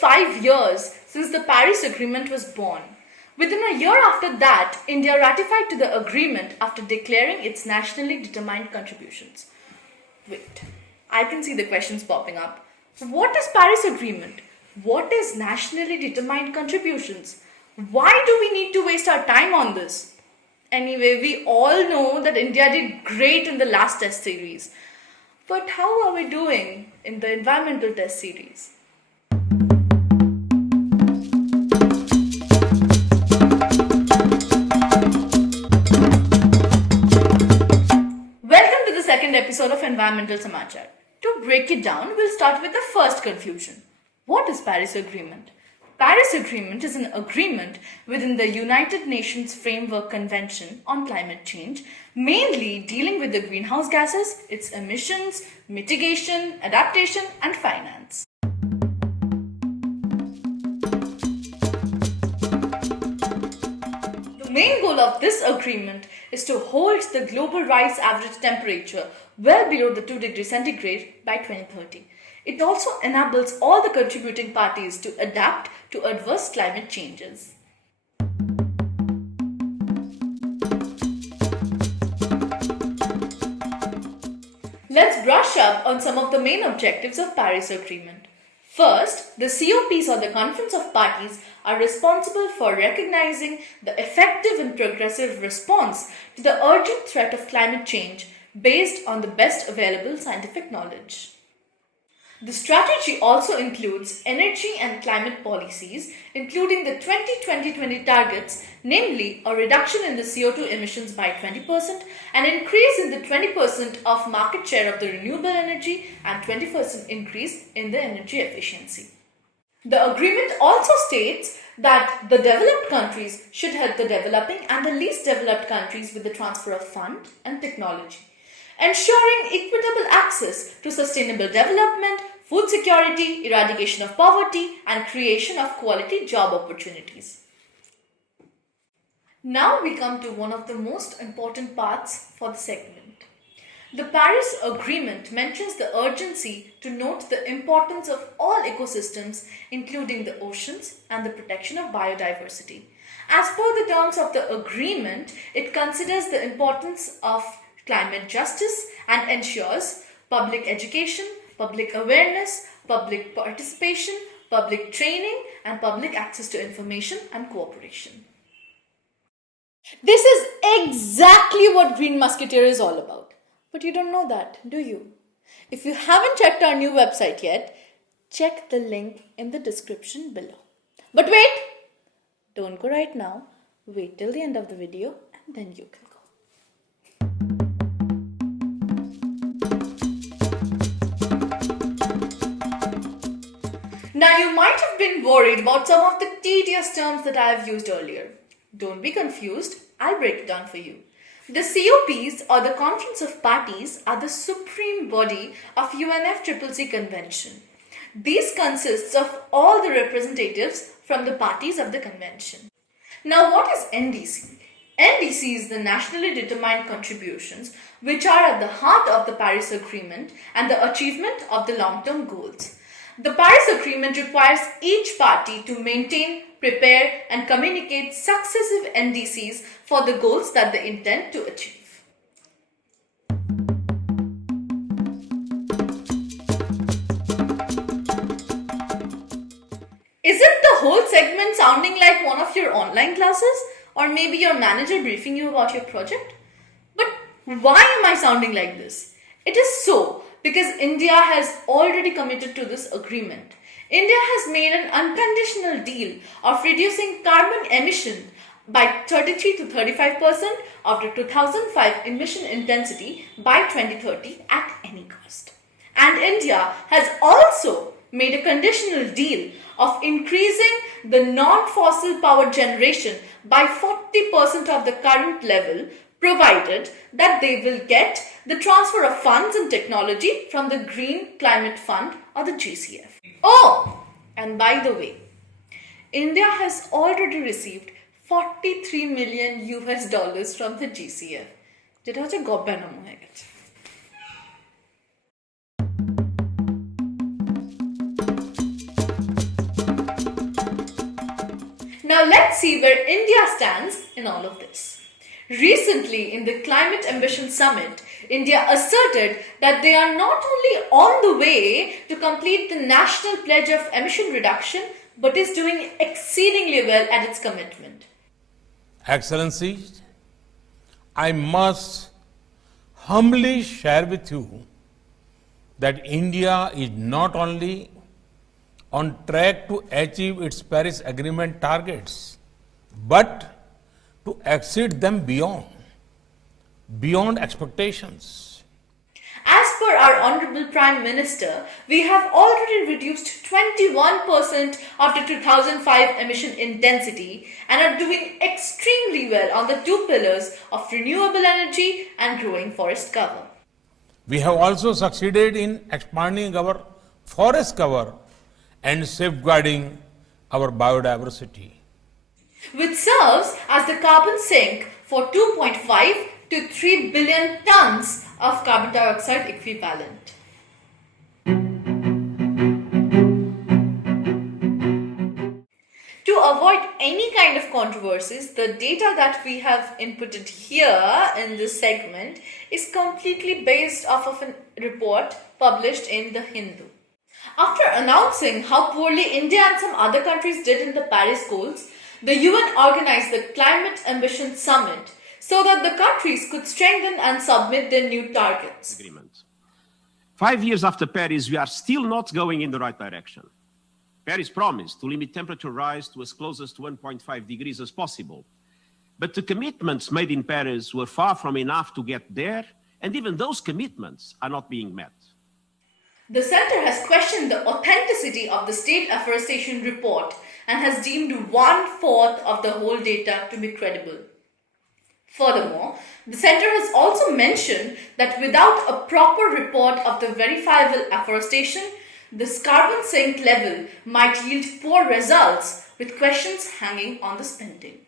5 years since the Paris Agreement was born. Within a year after that, India ratified to the agreement after declaring its nationally determined contributions. Wait, I can see the questions popping up. What is Paris Agreement? What is nationally determined contributions? Why do we need to waste our time on this? Anyway, we all know that India did great in the last test series. But how are we doing in the environmental test series? Welcome to the second episode of Environmental Samaachar. To break it down, we'll start with the first confusion. What is Paris Agreement? Paris Agreement is an agreement within the United Nations Framework Convention on Climate Change, mainly dealing with the greenhouse gases, its emissions, mitigation, adaptation, and finance. The main goal of this agreement is to hold the global rise average temperature well below the 2 degrees centigrade by 2030. It also enables all the contributing parties to adapt to adverse climate changes. Let's brush up on some of the main objectives of Paris Agreement. First, the COPs or the Conference of Parties are responsible for recognizing the effective and progressive response to the urgent threat of climate change based on the best available scientific knowledge. The strategy also includes energy and climate policies, including the 20-20-20 targets, namely a reduction in the CO2 emissions by 20%, an increase in the 20% of market share of the renewable energy, and 20% increase in the energy efficiency. The agreement also states that the developed countries should help the developing and the least developed countries with the transfer of fund and technology, ensuring equitable access to sustainable development, food security, eradication of poverty, and creation of quality job opportunities. Now we come to one of the most important parts for the segment. The Paris Agreement mentions the urgency to note the importance of all ecosystems, including the oceans and the protection of biodiversity. As per the terms of the agreement, it considers the importance of climate justice and ensures public education, public awareness, public participation, public training, and public access to information and cooperation. This is exactly what Green Musketeer is all about. But you don't know that, do you? If you haven't checked our new website yet, check the link in the description below. But wait! Don't go right now. Wait till the end of the video and then you can go. Now you might have been worried about some of the tedious terms that I have used earlier. Don't be confused, I'll break it down for you. The COPs or the Conference of Parties are the supreme body of UNFCCC Convention. These consists of all the representatives from the parties of the convention. Now what is NDC? NDC is the nationally determined contributions which are at the heart of the Paris Agreement and the achievement of the long-term goals. The Paris Agreement requires each party to maintain, prepare, and communicate successive NDCs for the goals that they intend to achieve. Isn't the whole segment sounding like one of your online classes? Or maybe your manager briefing you about your project? But why am I sounding like this? It is so because India has already committed to this agreement. India has made an unconditional deal of reducing carbon emission by 33 to 35% of the 2005 emission intensity by 2030 at any cost. And India has also made a conditional deal of increasing the non-fossil power generation by 40% of the current level, provided that they will get the transfer of funds and technology from the Green Climate Fund or the GCF. Oh, and by the way, India has already received 43 million US dollars from the GCF. যেটা হচ্ছে গব্বানাম হয়ে গেছে। Now let's see where India stands in all of this. Recently, in the Climate Ambition Summit, India asserted that they are not only on the way to complete the national pledge of emission reduction, but is doing exceedingly well at its commitment. Excellencies, I must humbly share with you that India is not only on track to achieve its Paris Agreement targets, but to exceed them beyond expectations. As per our Honorable Prime Minister, we have already reduced 21% of the 2005 emission intensity and are doing extremely well on the two pillars of renewable energy and growing forest cover. We have also succeeded in expanding our forest cover and safeguarding our biodiversity, which serves as the carbon sink for 2.5 to 3 billion tons of carbon dioxide equivalent. To avoid any kind of controversies, the data that we have inputted here in this segment is completely based off of a report published in The Hindu. After announcing how poorly India and some other countries did in the Paris goals, the UN organized the Climate Ambition Summit so that the countries could strengthen and submit their new targets. 5 years after Paris, we are still not going in the right direction. Paris promised to limit temperature rise to as close as to 1.5 degrees as possible. But the commitments made in Paris were far from enough to get there, and even those commitments are not being met. The Centre has questioned the authenticity of the State Afforestation Report and has deemed 1/4 of the whole data to be credible. Furthermore, the Centre has also mentioned that without a proper report of the verifiable afforestation, this carbon sink level might yield poor results, with questions hanging on the spending.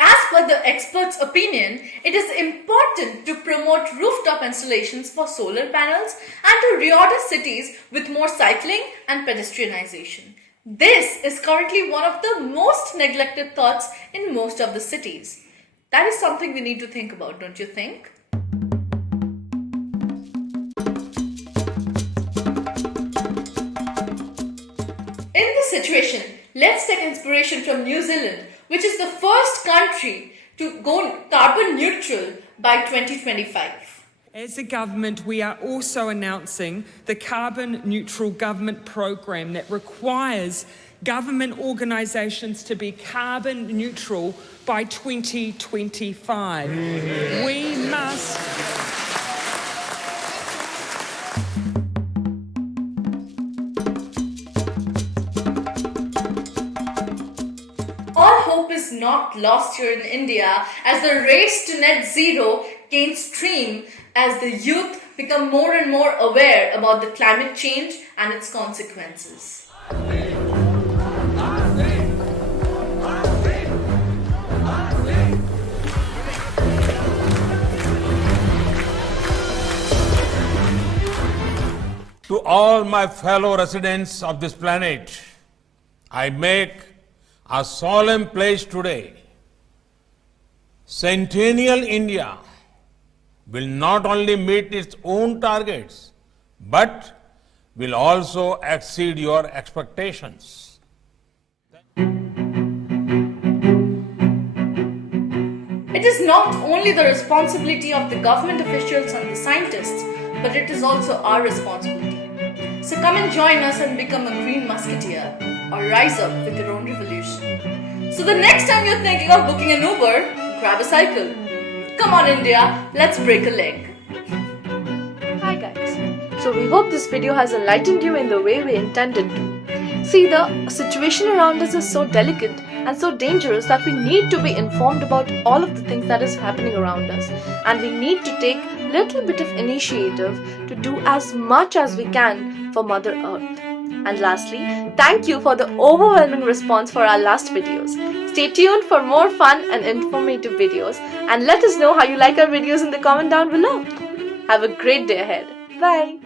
As per the experts' opinion, it is important to promote rooftop installations for solar panels and to reorder cities with more cycling and pedestrianization. This is currently one of the most neglected thoughts in most of the cities. That is something we need to think about, don't you think? In this situation, let's take inspiration from New Zealand, which is the first country to go carbon neutral by 2025. As a government, we are also announcing the Carbon Neutral Government Program that requires government organisations to be carbon neutral by 2025. We must... All hope is not lost here in India as the race to net zero gains steam as the youth become more and more aware about the climate change and its consequences. To all my fellow residents of this planet, I make a solemn pledge today. Centennial India will not only meet its own targets, but will also exceed your expectations. It is not only the responsibility of the government officials and the scientists, but it is also our responsibility. So come and join us and become a green musketeer, or rise up with your own revolution. So the next time you're thinking of booking an Uber, grab a cycle. Come on India, let's break a leg. Hi guys. So we hope this video has enlightened you in the way we intended to. See, the situation around us is so delicate and so dangerous that we need to be informed about all of the things that is happening around us, and we need to take a little bit of initiative to do as much as we can for Mother Earth. And lastly, thank you for the overwhelming response for our last videos. Stay tuned for more fun and informative videos, and let us know how you like our videos in the comment down below. Have a great day ahead. Bye.